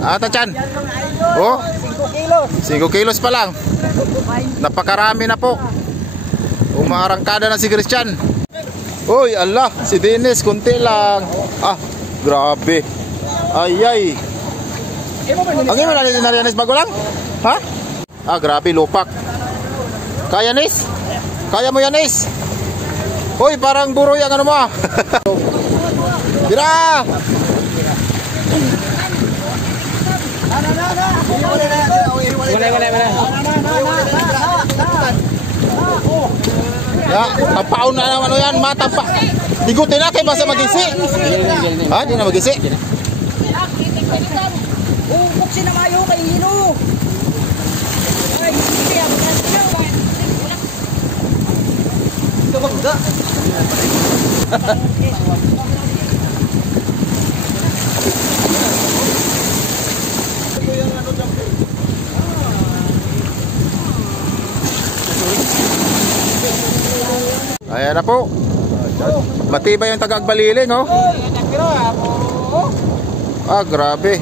Tachan. Oh, 5 kilos. 5 kilos pa lang. Napakarami na po. Umarangkada na si Christian. Uy, Allah, si Dennis, kunti lang. Grabe. Ay. Ang imo na Yanis bago lang? Ha? Grabe, lupak. Kaya Nis? Kaya mo yan Nis? Uy, parang buroy ang ano mo. Tira! Ya, tapaon na naman yan, matapa. Igutin na kay basta magisi. Di na magisi. Buksin na mayo kay Hino. Ay, kaya mo na sila. Kabagda. Ayan na po. Matibay yung Taga-Agbaliling, oh. Grabe.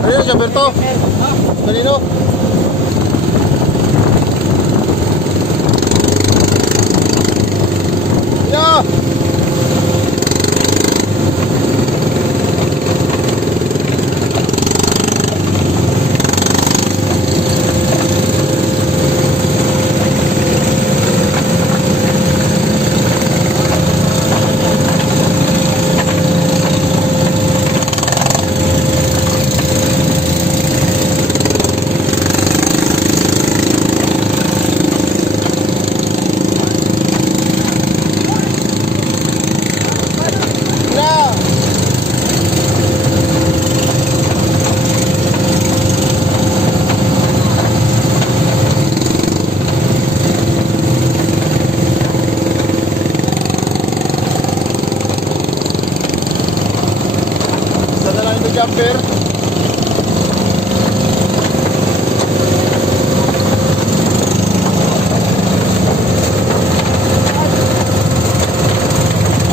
Kanino siya, Berto? Kanino? Yeah! Jumper.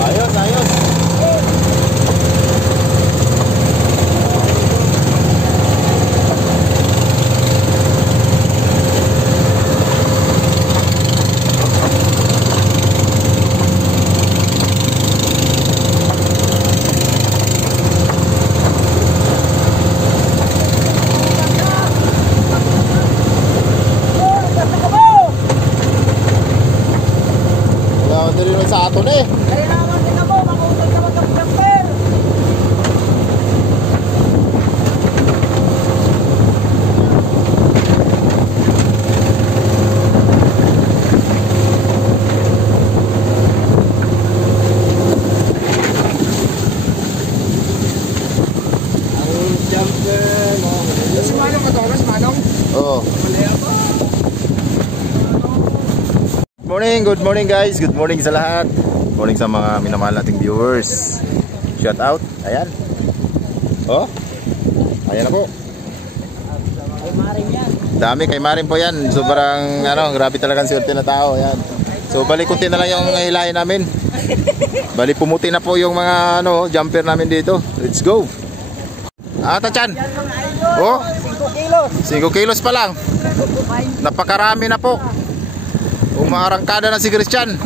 Ayos. Sa ato na eh. Kaya naman din ako, makuntag ka mag-jumper. Ang jumper mo. Si Manong matoras, Manong? Oo. Good morning guys, good morning sa lahat. Good morning sa mga minamahal nating viewers. Shout out, ayan. Ayan na po. Kay Maring yan. Dami kay Maring po yan. Sobrang grabe talagang swerte na tao, ayan. So bali kunti na lang yung hilahin namin. Bali pumuti na po yung mga jumper namin dito. Let's go. Tachan. 5 kilos. 5 kilos pa lang. Napakarami na po. Umarangkada na si Christian.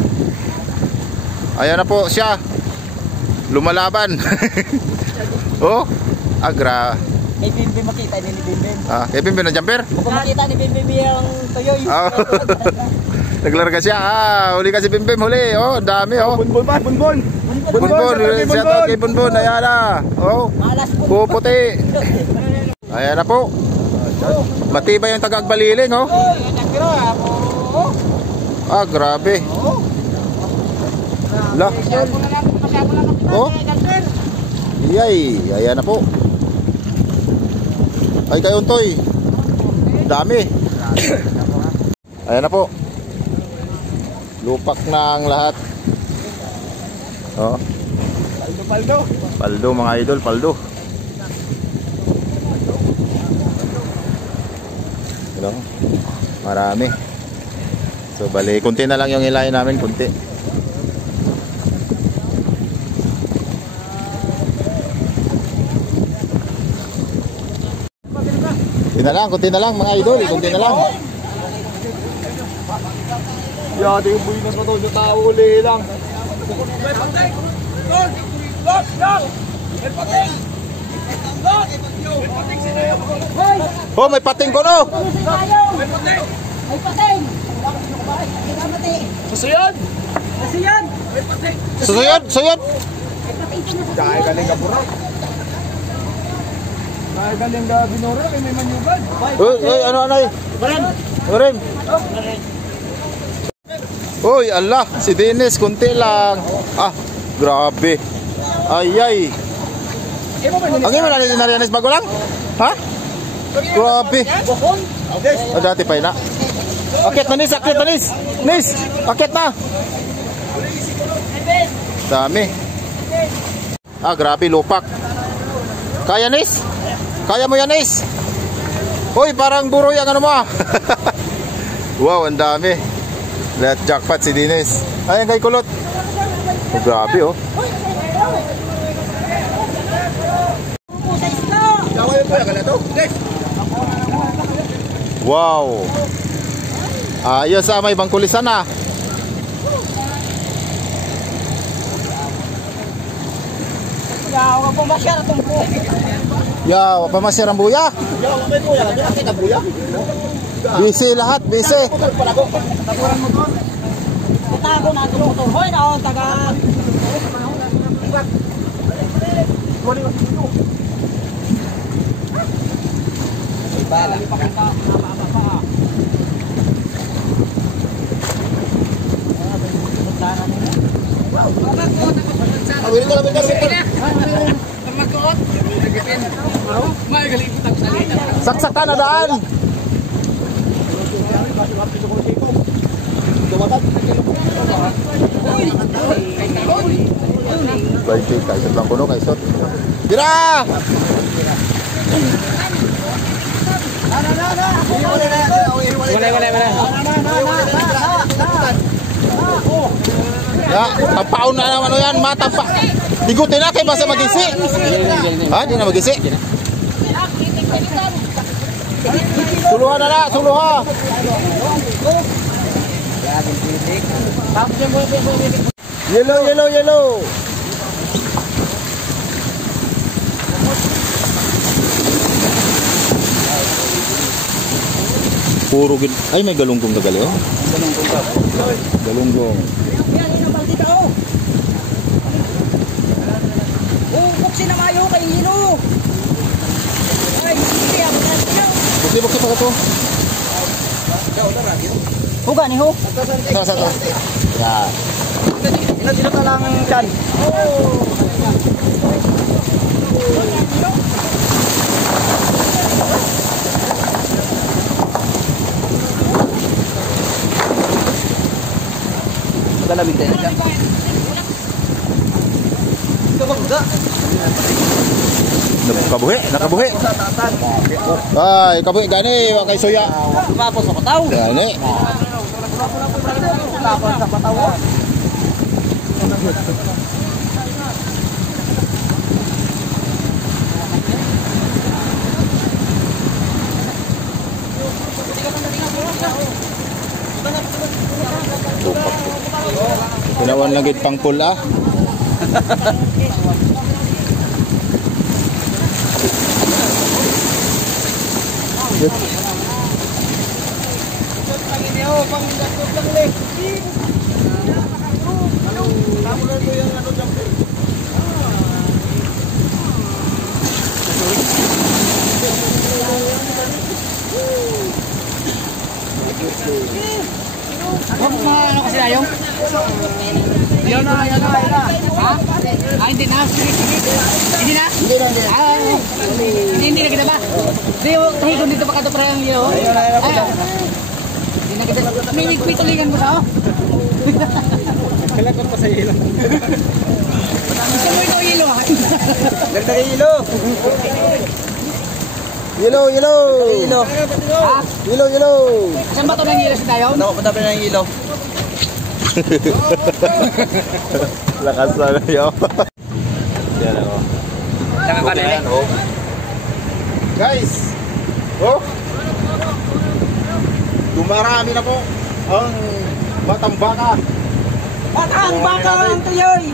Ayan na po siya. Lumalaban. Kay Bimbim makita ni Bimbim. Kay Bimbim na jumper? Kung makita ni Bimbim yung tuyoy. Naglarga siya. Huli ka si Bimbim, huli. Dami Bunbon. Shout out kay Bunbon. Ayan na. Puputi. Ayan na po. Matibay yung Taga-Agbaliling, grabe. Lah. Ayan na po. Ay kayo Toy. Dami. Ayan na po. Lupak na ang lahat. Paldo mga idol, paldo. You know? Marami. So bali, kunti na lang yung hilahin namin, kunti. Kunti na lang mga idol, kunti na lang. Ya, di yung buhay na to, yung tao uli lang. Oh, may pating ko no. May pating. Susuyan! Kasiyan. Suyod. Dahil galing ka pura. Dahil galing ka binura, may manyugan. Uy, ano anay? Urim. Uy, Allah, si Dennis, kunti lang. Ah, grabe. Ay. Ang imo na ni Narianes bago lang? Ha? Grabe. Oh, dati pa ina. Akit na Nis. Nis, akit na. Dami. Ah, grabe, lupak. Kaya Nis? Kaya mo yan Nis? Uy, parang buroy ang ano mo ah. Wow, ang dami. Let jackpot si Dennis. Ay, ang kay kulot. Oh, grabe oh. Wow. Ayos ah, may bangkulisan ah. Yaw, pumasyar itong po. Yaw, pamasir ang buya. Busy lahat, busy. Itago na itong motor. Hoy, naon, taga. Saksakan na daan. Baik, kayo lang kuno kay sot. Tira! Ya, tapaon na naman yan, matapa. Higutin na kay basta magisi. Ha, di na magisi. Suluha na, suluha. Yellow. Puro gid. Ay, may galunggong na gali oh. Galunggong. Yan, inabang dito oh. Buksin na mayo kay Hino. Ay, hindi ako na ito. Bukti pa ka to. Huga ni ho. Sa. Yan. Dito ka lang dyan. Magalamig tayo dyan. Nakabuhi. Ay, kabuhi gani wa kay suya. Tapos sa pataw. Gani. Tapos sa pataw. Tinawan lang gid pang pula. Ano kasi ayaw? Yan na. Ha? Hindi na. Hindi na? Hindi na kita ba? Hindi, tahikon dito pa ka ito parang yun. Hindi na kita. May wigpitulingan mo sa ako. Kalakot pa sa ilo. Gusto mo ito ilo ha? Ganda kay ilo. Yellow, yellow. Hilo. Ha? Yellow, yellow. Saan ba ito nangyayos tayo? Ano, patabi na yung ilaw. Lakas na yun. Yan ako. Nakakanin. Oh. Guys. Oh. Dumarami na po ang matambaka. Batang baka ang tuyoy.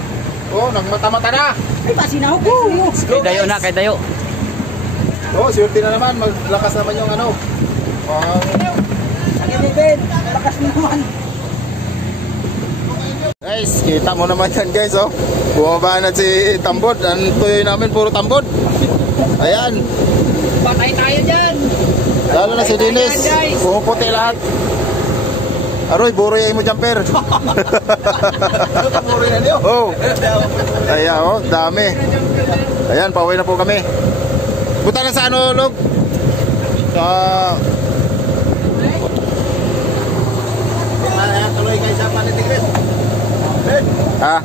Oh, nagmata-mata na. Ay, pasinaw ko. Kay Dayo na, kay Dayo. Oh, swerte na naman. Maglakas naman yung ano. Nagibibin. Lakas naman. Guys, kita mo naman yan guys, oh. Bumaba na si Tambod. Ang tuyoy namin, puro Tambod. Ayan. Patay tayo dyan. Lalo na si Dennis. Pumuputi lahat. Aroy, buroy mo jumper. Oh. Ayan, oh, dami. Ayan, pauwi na po kami. Punta na sa ano, Log? Ayan, tuloy kayo sa Panitigres. Ah.